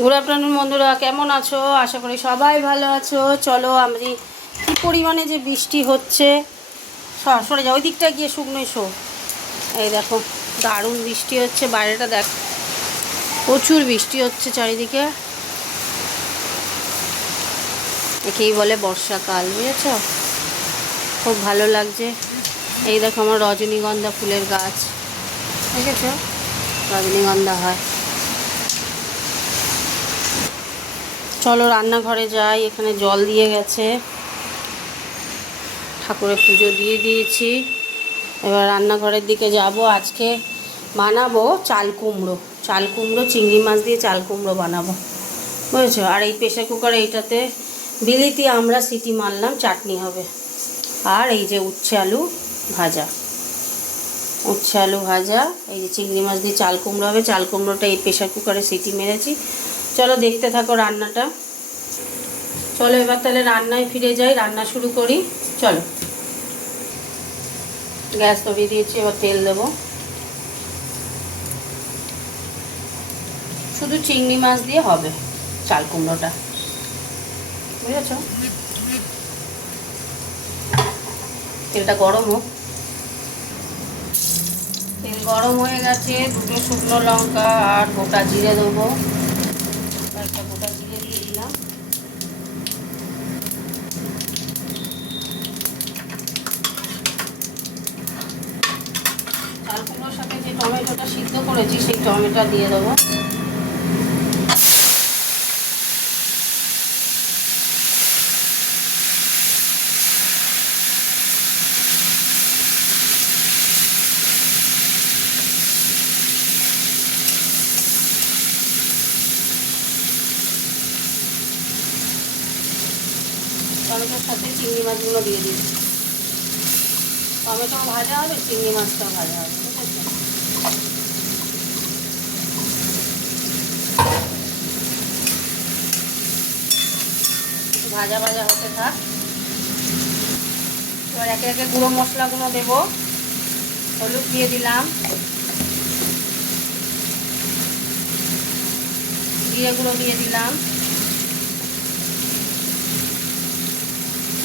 Good afternoon বন্ধুরা, কেমন আছো? আশা করি সবাই ভালো আছো। চলো আমি কী পরিমাণে যে বৃষ্টি হচ্ছে, সরে যাও ওই দিকটা গিয়ে শুকনোই শো। এই দেখো দারুণ বৃষ্টি হচ্ছে, বাইরেটা দেখ, প্রচুর বৃষ্টি হচ্ছে চারিদিকে। একেই বলে বর্ষাকাল, বুঝেছ? খুব ভালো লাগছে। এই দেখো আমার রজনীগন্ধা ফুলের গাছ, দেখেছো? রজনীগন্ধা হয়। চলো রান্নাঘরে যাই, এখানে জল দিয়ে গেছে, ঠাকুরের পুজো দিয়ে দিয়েছি। এবার রান্নাঘরের দিকে যাব। আজকে বানাবো চাল কুমড়ো চিংড়ি মাছ দিয়ে চাল কুমড়ো বানাবো, বুঝেছো? আর এই প্রেশার কুকারে এইটাতে বিলিতি আমরা সিটি মারলাম, চাটনি হবে। আর এই যে উচ্ছে আলু ভাজা, এই যে চিংড়ি মাছ দিয়ে চাল কুমড়ো হবে। চাল কুমড়োটা এই প্রেশার কুকারে সিটি মেরেছি। চলো দেখতে থাকো রান্নাটা। চলো এবার তাহলে রান্নায় ফিরে যাই, রান্না শুরু করি। চলো, গ্যাস ধরিয়ে দিয়েছি, এবার তেল দেবো। শুধু চিংড়ি মাছ দিয়ে হবে চাল কুমড়োটা, বুঝেছ? তেলটা গরম হোক। তেল গরম হয়ে গেছে, দুটো শুকনো লঙ্কা আর গোটা জিরে দেবো। একটা গোটা জিরে দিয়ে দিলাম। চাল কুমড়োর সাথে যে টমেটোটা সিদ্ধ করেছি সেই টমেটো দিয়ে দেবো। টমেটোর সাথে চিংড়ি মাছগুলো দিয়ে দিচ্ছি। টমেটো ভাজা হবে, চিংড়ি মাছটাও ভাজা হবে, ঠিক আছে? ভাজা ভাজা হতে থাক। এবার একে একে গুঁড়ো মশলাগুলো দেবো। হলুদ দিয়ে দিলাম, জিরে গুঁড়ো দিয়ে দিলাম,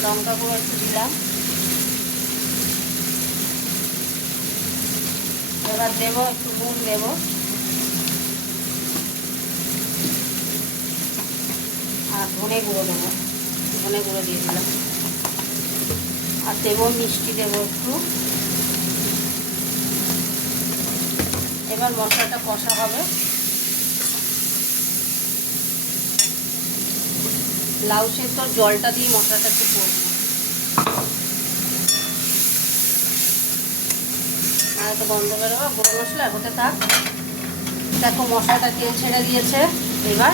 লঙ্কা গুঁড়ো একটু দিলাম। এবার দেবো একটু নুন দেবো, আর ধনে গুঁড়ো দেবো। ধনে গুঁড়ো দিয়ে দিলাম, আর দেবো মিষ্টি দেবো একটু। এবার মশলাটা কষা হবে। লাউ সেদ্ধ জলটা দিয়ে মশলাটা একটু করবো। আর একটা গন্ধ বেরোবে, গুঁড়ো মশলা হতে থাক। দেখো মশলাটা তেল ছেড়ে দিয়েছে। এবার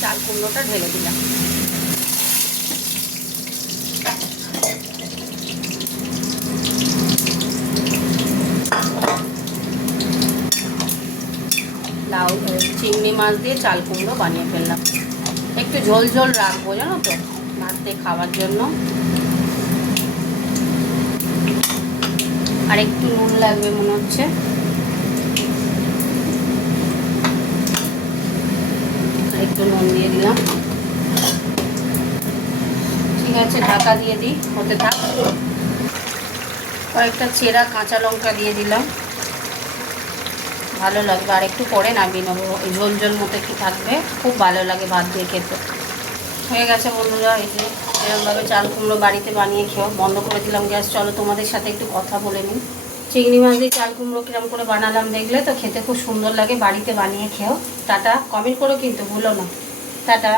চাল কুমড়োটা ঢেলে দিলাম। লাউ চিংড়ি মাছ দিয়ে চাল কুমড়ো বানিয়ে ফেললাম। একটু ঝোল ঝোল রাখবো, জানো তো, ভাতে খাওয়ার জন্য। আর একটু নুন লাগবে মনে হচ্ছে। আর একটু নুন দিয়ে দিলাম। ঠিক আছে, ঢাকা দিয়ে দিই, হতে থাক। কয়েকটা চেরা কাঁচা লঙ্কা দিয়ে দিলাম, ভালো লাগবে। আর একটু পরে নামিয়ে নেবো, ঝোল ঝোল মতো একটু থাকবে, খুব ভালো লাগে ভাত দিয়ে খেতে। হয়ে গেছে বন্ধুরা, এই যে এরকমভাবে চাল কুমড়ো বাড়িতে বানিয়ে খেও। বন্ধ করে দিলাম গ্যাস। চলো তোমাদের সাথে একটু কথা বলে নিই। চিংড়ি মাছ দিয়ে চাল কুমড়ো কিরম করে বানালাম দেখলে তো, খেতে খুব সুন্দর লাগে। বাড়িতে বানিয়ে খেও। টাটা, কমেন্ট করো কিন্তু ভুলো না। টাটা।